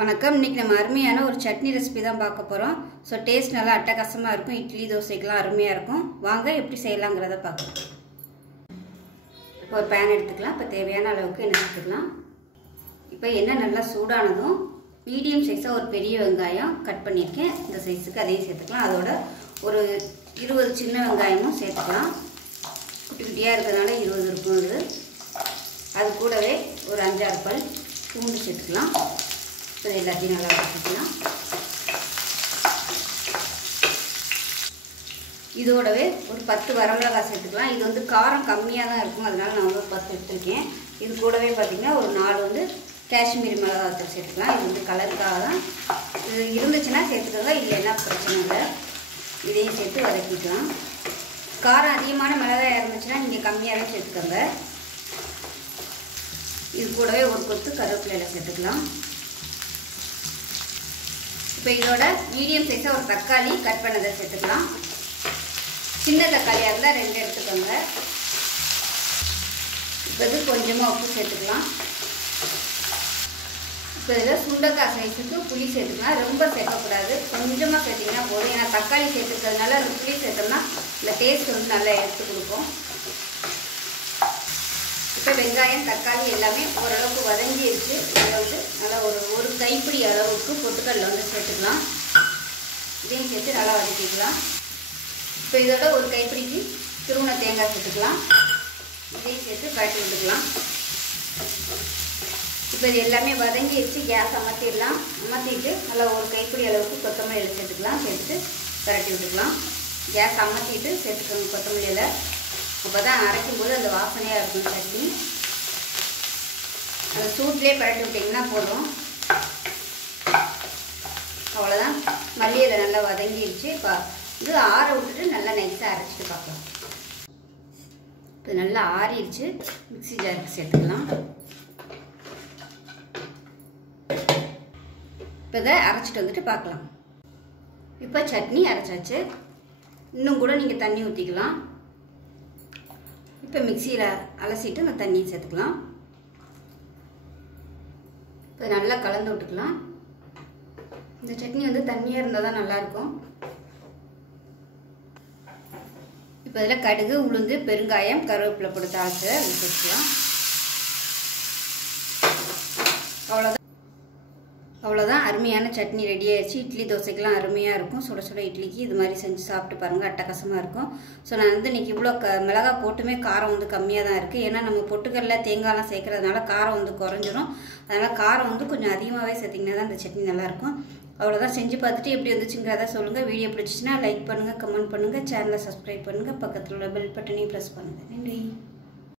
வணக்கம். இன்னைக்கு நம்ம அருமையான ஒரு சட்னி ரெசிபி தான் பார்க்க போறோம். ஸோ டேஸ்ட் நல்லா அட்டகாசமா இருக்கும். இட்லி தோசைக்கெல்லாம் அருமையா இருக்கும். வாங்க எப்படி செய்யலாங்கிறத பார்க்கலாம். இப்போ ஒரு பேன் எடுத்துக்கலாம். இப்போ தேவையான அளவுக்கு எண்ணெய் எடுத்துக்கலாம். இப்போ எண்ணெய் நல்லா சூடானதும் மீடியம் சைஸாக ஒரு பெரிய வெங்காயம் கட் பண்ணியிருக்கேன். இந்த சைஸுக்கு அதையும் சேர்த்துக்கலாம். அதோட ஒரு 20 சின்ன வெங்காயமும் சேர்த்துக்கலாம். குட்டி குட்டியாக இருக்கிறதுனால 20 இருக்கும். இது அது கூடவே ஒரு 5-6 பல் பூண்டு சேர்த்துக்கலாம். இப்போ எல்லாத்தையும் நல்லா வச்சுக்கலாம். இதோடவே ஒரு 10 வரமிளகாய் சேர்த்துக்கலாம். இது வந்து காரம் கம்மியாக தான் இருக்கும், அதனால நான் வந்து 10 எடுத்துருக்கேன். இது கூடவே பார்த்திங்கன்னா ஒரு 4 வந்து காஷ்மீரி மிளகாய் சேர்த்துக்கலாம். இது வந்து கலருக்காக தான். இது இருந்துச்சுன்னா சேர்த்துக்கோங்க, இல்லைன்னா பிரச்சனை இல்லை. இதையும் சேர்த்து வதக்கிக்கலாம். காரம் அதிகமான மிளகாய் இருந்துச்சுன்னா நீங்கள் கம்மியாகவே சேர்த்துக்கோங்க. இது கூடவே ஒரு கொத்து கருவேப்பிலையில் சேர்த்துக்கலாம். இப்போ இதோட மீடியம் சைஸாக ஒரு தக்காளி கட் பண்ணதை சேர்த்துக்கலாம். சின்ன தக்காளியாக இருந்தால் 2 எடுத்துக்கோங்க. இப்போ இது கொஞ்சமாக உப்பு சேர்த்துக்கலாம். இப்போ இதில் சுண்டைக்காய் சைஸுக்கு புளி சேர்த்துக்கலாம். ரொம்ப சேர்க்கக்கூடாது, கொஞ்சமாக சேர்த்திங்கன்னா போதும். ஏன்னா தக்காளி சேர்த்துக்கிறதுனால அந்த புளி சேர்த்தோம்னா இந்த டேஸ்ட் வந்து நல்லா எடுத்து கொடுக்கும். இப்போ வெங்காயம் தக்காளி எல்லாமே ஓரளவுக்கு வதங்கிடுச்சு. இதில் வந்து நல்லா ஒரு கைப்பிடி அளவுக்கு பொட்டுக்கடலை வந்து சேர்த்துக்கலாம். இதையும் சேர்த்து நல்லா வதக்கிக்கலாம். இப்போ இதோட ஒரு கைப்பிடிக்கு துருவின தேங்காய் சேர்த்துக்கலாம். இதையும் சேர்த்து பரட்டி விட்டுக்கலாம். இப்போ இது எல்லாமே வதங்கிடுச்சு. கேஸ் அமர்த்திடலாம். அமர்த்திட்டு நல்லா ஒரு கைப்பிடி அளவுக்கு கொத்தமல்லி இலை சேர்த்துக்கலாம். சேர்த்து பரட்டி விட்டுக்கலாம். கேஸ் அமர்த்திட்டு சேர்த்துக்கணும் கொத்தமல்லி இலை. அப்போ தான் அரைக்கும் போது அந்த வாசனையாக இருக்கும் சட்னி. அந்த சூட்லேயே பரட்டி விட்டிங்கன்னா போதும். அவ்வளோதான். மல்லி இலை நல்லா வதங்கிடுச்சு. இப்போ இது ஆற விட்டுட்டு நல்லா நைஸாக அரைச்சிட்டு பார்க்கலாம். இப்போ நல்லா ஆறிடுச்சு. மிக்ஸி ஜாருக்கு சேர்த்துக்கலாம். இப்போ இதை அரைச்சிட்டு வந்துட்டு பார்க்கலாம். இப்போ சட்னி அரைச்சாச்சு. இன்னும் கூட நீங்கள் தண்ணி ஊற்றிக்கலாம். இப்போ மிக்சியில் அலசிட்டு அந்த தண்ணியை சேர்த்துக்கலாம். இப்போ நல்லா கலந்து விட்டுக்கலாம். இந்த சட்னி வந்து தண்ணியாக இருந்தால் தான் நல்லாயிருக்கும். இப்போ இதில் கடுகு, உளுந்து, பெருங்காயம், கருவேப்பிலை போட்டு தாளிச்சு அது சேர்த்துக்கலாம். அவ்வளோதான். அருமையான சட்னி ரெடி ஆயிடுச்சு. இட்லி தோசைக்கெல்லாம் அருமையாக இருக்கும். சுட சுட இட்லிக்கு இது மாதிரி செஞ்சு சாப்பிட்டு பாருங்கள், அட்டகாசமாக இருக்கும். ஸோ நான் வந்து இன்றைக்கி இவ்வளோ மிளகாய் போட்டுமே காரம் வந்து கம்மியாக தான் இருக்குது. ஏன்னா நம்ம பொட்டுக்கடலை தேங்காய்லாம் சேர்க்கறதுனால காரம் வந்து குறைஞ்சிரும். அதனால் காரம் வந்து கொஞ்சம் அதிகமாகவே சேர்த்திங்கன்னா தான் இந்த சட்னி நல்லாயிருக்கும். அவ்வளோதான். செஞ்சு பார்த்துட்டு எப்படி வந்துச்சுங்கிறத சொல்லுங்கள். வீடியோ பிடிச்சிச்சின்னா லைக் பண்ணுங்கள், கமெண்ட் பண்ணுங்கள், சேனலை சப்ஸ்கிரைப் பண்ணுங்கள், பக்கத்தில் உள்ள பெல் பட்டனையும் ப்ரெஸ் பண்ணுங்கள். நன்றி.